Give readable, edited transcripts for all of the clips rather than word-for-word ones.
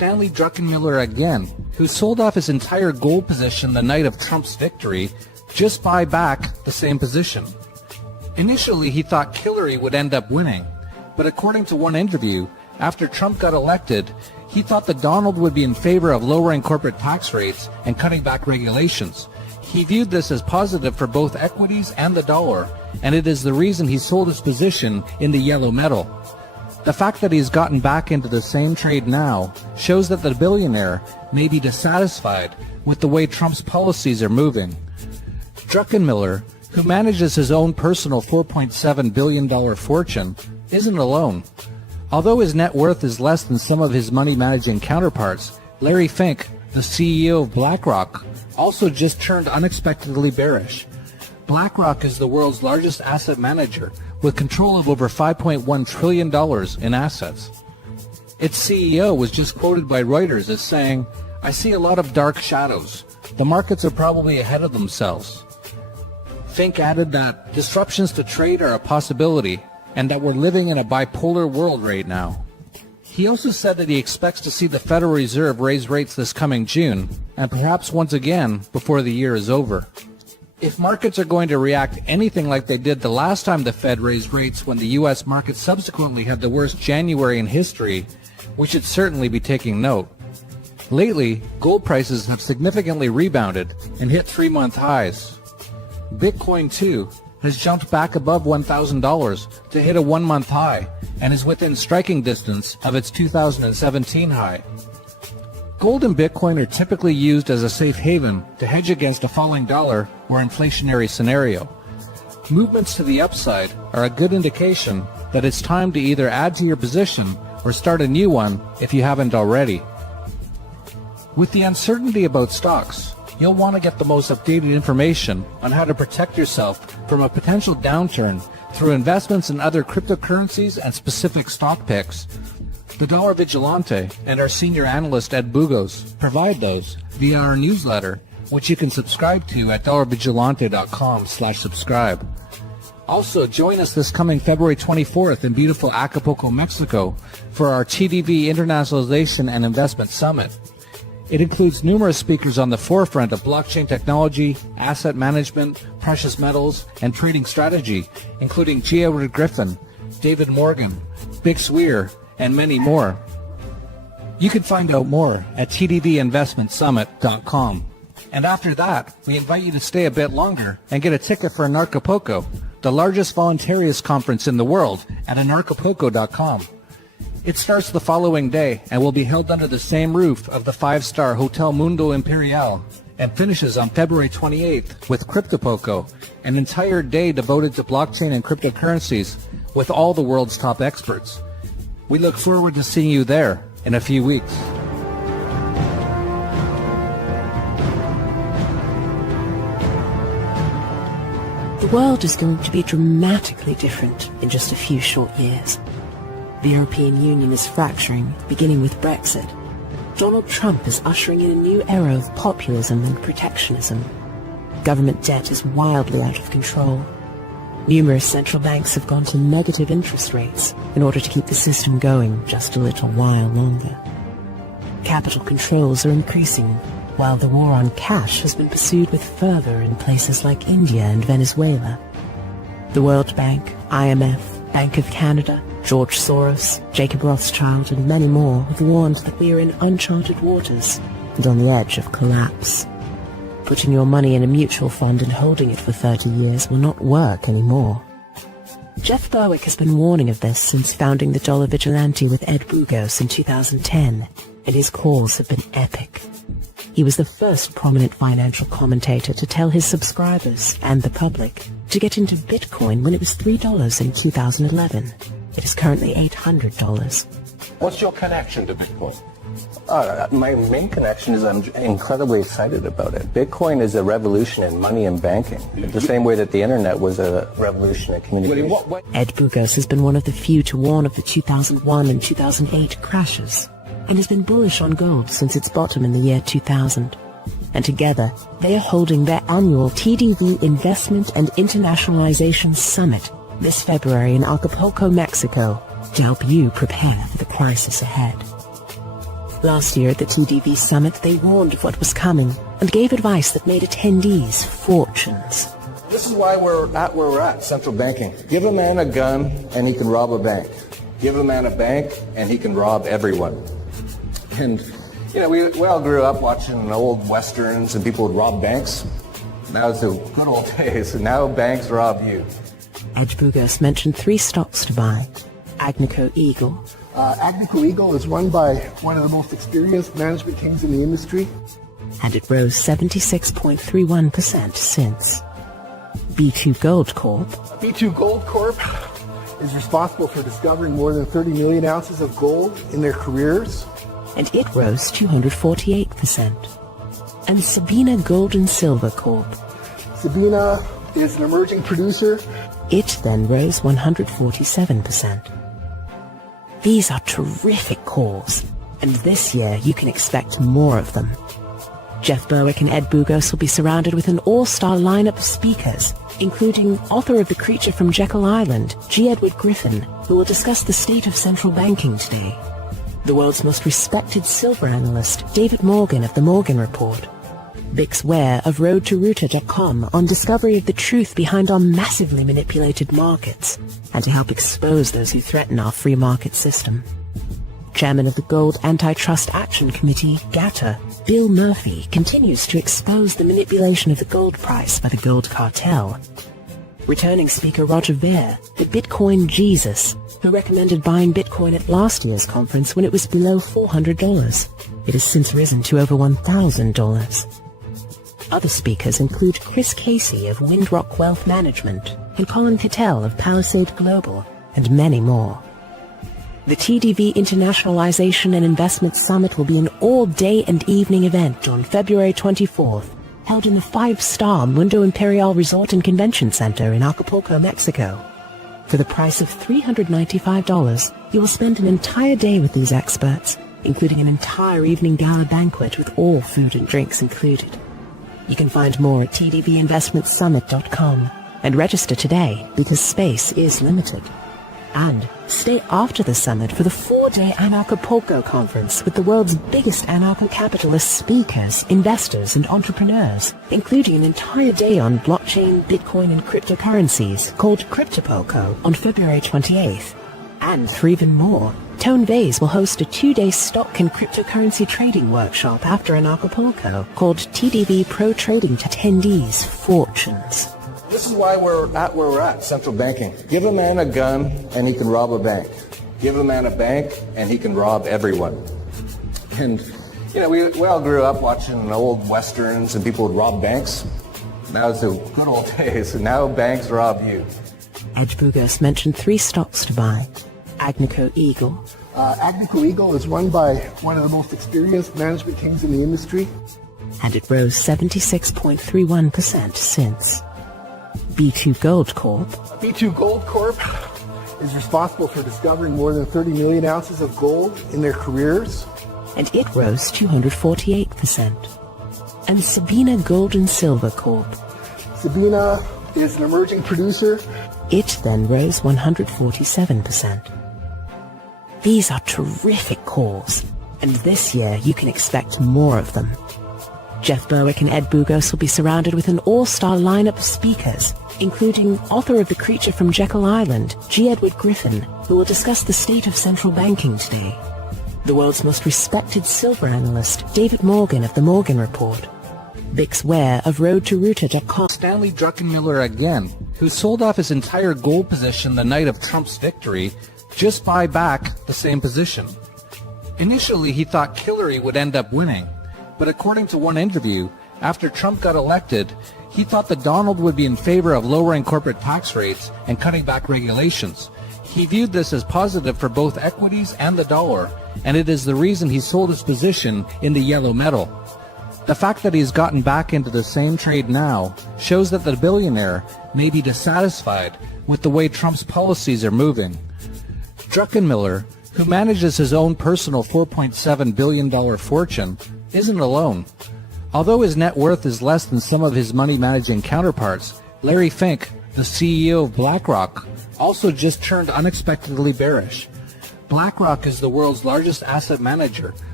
Stanley Druckenmiller again, who sold off his entire gold position the night of Trump's victory, just buy back the same position. Initially, he thought Hillary would end up winning, but according to one interview, after Trump got elected, he thought that Donald would be in favor of lowering corporate tax rates and cutting back regulations. He viewed this as positive for both equities and the dollar, and it is the reason he sold his position in the yellow metal. The fact that he's gotten back into the same trade now shows that the billionaire may be dissatisfied with the way Trump's policies are moving. Druckenmiller, who manages his own personal $4.7 billion fortune, isn't alone. Although his net worth is less than some of his money-managing counterparts, Larry Fink, the CEO of BlackRock, also just turned unexpectedly bearish. BlackRock is the world's largest asset manager, with control of over $5.1 trillion in assets. Its CEO was just quoted by Reuters as saying, "I see a lot of dark shadows. The markets are probably ahead of themselves." Fink added that disruptions to trade are a possibility, and that we're living in a bipolar world right now. He also said that he expects to see the Federal Reserve raise rates this coming June, and perhaps once again before the year is over. If markets are going to react anything like they did the last time the Fed raised rates when the U.S. market subsequently had the worst January in history, we should certainly be taking note. Lately, gold prices have significantly rebounded and hit 3-month highs. Bitcoin, too, has jumped back above $1,000 to hit a 1-month high and is within striking distance of its 2017 high. Gold and Bitcoin are typically used as a safe haven to hedge against a falling dollar or inflationary scenario. Movements to the upside are a good indication that it's time to either add to your position or start a new one if you haven't already. With the uncertainty about stocks, you'll want to get the most updated information on how to protect yourself from a potential downturn through investments in other cryptocurrencies and specific stock picks. The Dollar Vigilante and our senior analyst Ed Bugos provide those via our newsletter, which you can subscribe to at dollarvigilante.com/subscribe. Also, join us this coming February 24th in beautiful Acapulco, Mexico for our TDV Internationalization and Investment Summit. It includes numerous speakers on the forefront of blockchain technology, asset management, precious metals, and trading strategy, including G. Edward Griffin, David Morgan, Big Swear, and many more. You can find out more at tdvinvestmentsummit.com. And after that, we invite you to stay a bit longer and get a ticket for Anarchapulco, the largest voluntariist conference in the world, at anarchapulco.com. It starts the following day and will be held under the same roof of the 5-star Hotel Mundo Imperial and finishes on February 28th with Cryptopolco, an entire day devoted to blockchain and cryptocurrencies with all the world's top experts. We look forward to seeing you there in a few weeks. The world is going to be dramatically different in just a few short years. The European Union is fracturing, beginning with Brexit. Donald Trump is ushering in a new era of populism and protectionism. Government debt is wildly out of control. Numerous central banks have gone to negative interest rates in order to keep the system going just a little while longer. Capital controls are increasing, while the war on cash has been pursued with fervor in places like India and Venezuela. The World Bank, IMF, Bank of Canada, George Soros, Jacob Rothschild, and many more have warned that we are in uncharted waters and on the edge of collapse. Putting your money in a mutual fund and holding it for 30 years will not work anymore. Jeff Berwick has been warning of this since founding the Dollar Vigilante with Ed Bugos in 2010, and his calls have been epic. He was the first prominent financial commentator to tell his subscribers and the public to get into Bitcoin when it was $3 in 2011. It is currently $800. What's your connection to Bitcoin? My main connection is I'm incredibly excited about it. Bitcoin is a revolution in money and banking, the same way that the internet was a revolution in communication. Ed Bugos has been one of the few to warn of the 2001 and 2008 crashes, and has been bullish on gold since its bottom in the year 2000. And together, they are holding their annual TDV Investment and Internationalization Summit this February in Acapulco, Mexico, to help you prepare for the crisis ahead. Last year at the TDV summit, they warned of what was coming and gave advice that made attendees fortunes. This is why we're at where we're at, central banking. Give a man a gun and he can rob a bank. Give a man a bank and he can rob everyone. And, we all grew up watching old westerns and people would rob banks. Now it's the good old days, and now banks rob you. Ed Bugos mentioned 3 stocks to buy. Agnico Eagle. Agnico Eagle is run by one of the most experienced management teams in the industry. And it rose 76.31% since. B2 Gold Corp. B2 Gold Corp is responsible for discovering more than 30 million ounces of gold in their careers. And it rose 248%. And Sabina Gold and Silver Corp. Sabina is an emerging producer. It then rose 147%. These are terrific calls, and this year you can expect more of them. Jeff Berwick and Ed Bugos will be surrounded with an all-star lineup of speakers, including author of The Creature from Jekyll Island, G. Edward Griffin, who will discuss the state of central banking today. The world's most respected silver analyst, David Morgan of The Morgan Report. Bix Ware of RoadToRuta.com on discovery of the truth behind our massively manipulated markets and to help expose those who threaten our free market system. Chairman of the Gold Antitrust Action Committee, GATA, Bill Murphy, continues to expose the manipulation of the gold price by the gold cartel. Returning speaker Roger Ver, the Bitcoin Jesus, who recommended buying Bitcoin at last year's conference when it was below $400. It has since risen to over $1,000. Other speakers include Chris Casey of Windrock Wealth Management and Colin Cattell of Palisade Global, and many more. The TDV Internationalization and Investment Summit will be an all-day and evening event on February 24th, held in the 5-star Mundo Imperial Resort and Convention Center in Acapulco, Mexico. For the price of $395, you will spend an entire day with these experts, including an entire evening gala banquet with all food and drinks included. You can find more at tdvinvestmentsummit.com and register today because space is limited. And stay after the summit for the 4-day Anarchapulco conference with the world's biggest anarcho-capitalist speakers, investors, and entrepreneurs, including an entire day on blockchain, Bitcoin, and cryptocurrencies called Cryptopolco on February 28th. And for even more, Tone Vase will host a 2-day stock and cryptocurrency trading workshop after Anarchapulco called TDV Pro Trading to attendees fortunes. This is why we're at where we're at, central banking. Give a man a gun and he can rob a bank. Give a man a bank and he can rob everyone. And, we all grew up watching old westerns and people would rob banks. Now it's the good old days, and now banks rob you. Ed Bugos mentioned 3 stocks to buy. Agnico Eagle. Agnico Eagle is run by one of the most experienced management teams in the industry. And it rose 76.31% since. B2 Gold Corp. B2 Gold Corp is responsible for discovering more than 30 million ounces of gold in their careers. And it rose 248%. And Sabina Gold and Silver Corp. Sabina is an emerging producer. It then rose 147%. These are terrific calls, and this year you can expect more of them. Jeff Berwick and Ed Bugos will be surrounded with an all-star lineup of speakers, including author of The Creature from Jekyll Island, G. Edward Griffin, who will discuss the state of central banking today. The world's most respected silver analyst, David Morgan of The Morgan Report. Bix Ware of RoadToRuta.com. Stanley Druckenmiller again, who sold off his entire gold position the night of Trump's victory, just buy back the same position. Initially, he thought Hillary would end up winning, but according to one interview, after Trump got elected, he thought that Donald would be in favor of lowering corporate tax rates and cutting back regulations. He viewed this as positive for both equities and the dollar, and it is the reason he sold his position in the yellow metal. The fact that he's gotten back into the same trade now shows that the billionaire may be dissatisfied with the way Trump's policies are moving. Druckenmiller, who manages his own personal $4.7 billion fortune, isn't alone. Although his net worth is less than some of his money-managing counterparts, Larry Fink, the CEO of BlackRock, also just turned unexpectedly bearish. BlackRock is the world's largest asset manager,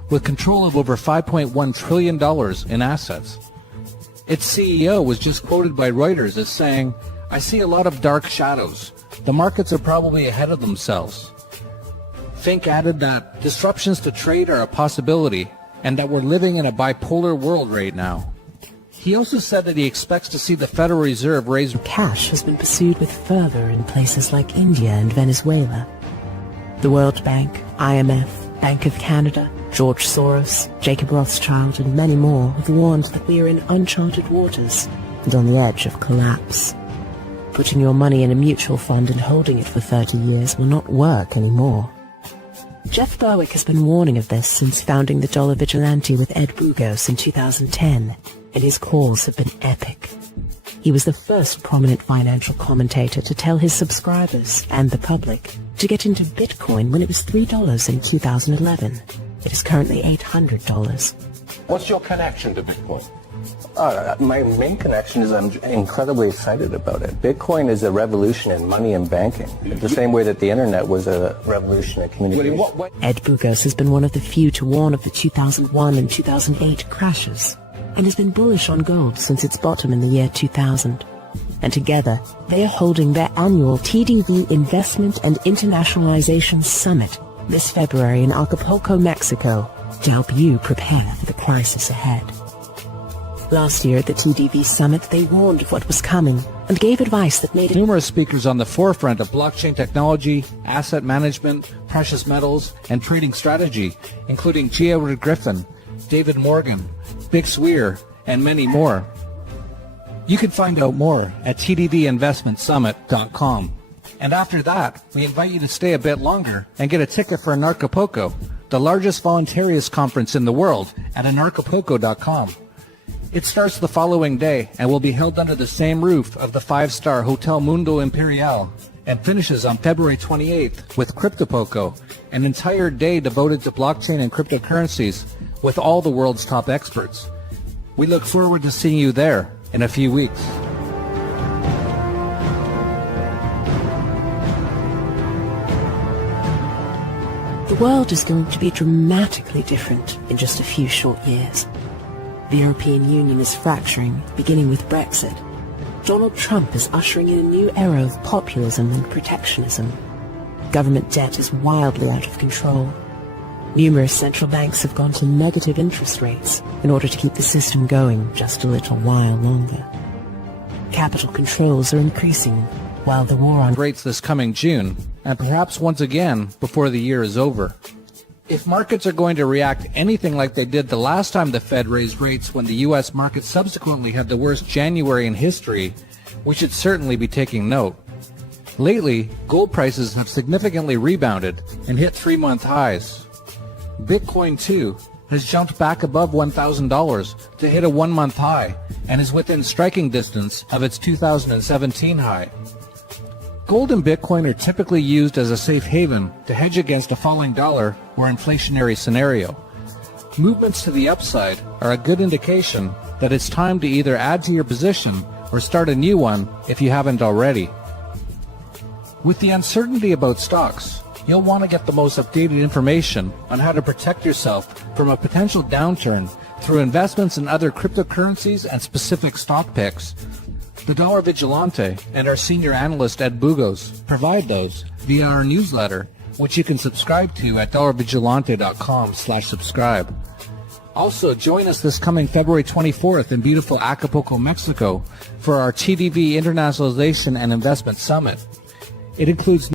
with control of over $5.1 trillion in assets. Its CEO was just quoted by Reuters as saying, "I see a lot of dark shadows. The markets are probably ahead of themselves." Fink added that disruptions to trade are a possibility and that we're living in a bipolar world right now. He also said that he expects to see the Federal Reserve raise cash has been pursued with fervor in places like India and Venezuela. The World Bank, IMF, Bank of Canada, George Soros, Jacob Rothschild, and many more have warned that we are in uncharted waters and on the edge of collapse. Putting your money in a mutual fund and holding it for 30 years will not work anymore. Jeff Berwick has been warning of this since founding the Dollar Vigilante with Ed Bugos in 2010, and his calls have been epic. He was the first prominent financial commentator to tell his subscribers and the public to get into Bitcoin when it was $3 in 2011. It is currently $800. What's your connection to Bitcoin? My main connection is I'm incredibly excited about it. Bitcoin is a revolution in money and banking, the same way that the internet was a revolution in communication. Ed Bugos has been one of the few to warn of the 2001 and 2008 crashes, and has been bullish on gold since its bottom in the year 2000. And together, they are holding their annual TDV Investment and Internationalization Summit this February in Acapulco, Mexico, to help you prepare for the crisis ahead. Last year at the TDV Summit, they warned of what was coming and gave advice that made it... Numerous speakers on the forefront of blockchain technology, asset management, precious metals, and trading strategy, including G. Edward Griffin, David Morgan, Bix Weir, and many more. You can find out more at tdvinvestmentsummit.com. And after that, we invite you to stay a bit longer and get a ticket for Anarchapulco, the largest voluntarist conference in the world, at anarchapulco.com. It starts the following day and will be held under the same roof of the 5-star Hotel Mundo Imperial and finishes on February 28th with Cryptopolco, an entire day devoted to blockchain and cryptocurrencies with all the world's top experts. We look forward to seeing you there in a few weeks. The world is going to be dramatically different in just a few short years. The European Union is fracturing, beginning with Brexit. Donald Trump is ushering in a new era of populism and protectionism. Government debt is wildly out of control. Numerous central banks have gone to negative interest rates in order to keep the system going just a little while longer. Capital controls are increasing, while the war on rates this coming June, and perhaps once again before the year is over. If markets are going to react anything like they did the last time the Fed raised rates when the U.S. market subsequently had the worst January in history, we should certainly be taking note. Lately, gold prices have significantly rebounded and hit 3-month highs. Bitcoin, too, has jumped back above $1,000 to hit a 1-month high and is within striking distance of its 2017 high. Gold and Bitcoin are typically used as a safe haven to hedge against a falling dollar or inflationary scenario. Movements to the upside are a good indication that it's time to either add to your position or start a new one if you haven't already. With the uncertainty about stocks, you'll want to get the most updated information on how to protect yourself from a potential downturn through investments in other cryptocurrencies and specific stock picks. The Dollar Vigilante and our senior analyst Ed Bugos provide those via our newsletter, which you can subscribe to at dollarvigilante.com/subscribe. Also, join us this coming February 24th in beautiful Acapulco, Mexico for our TDV Internationalization and Investment Summit. It includes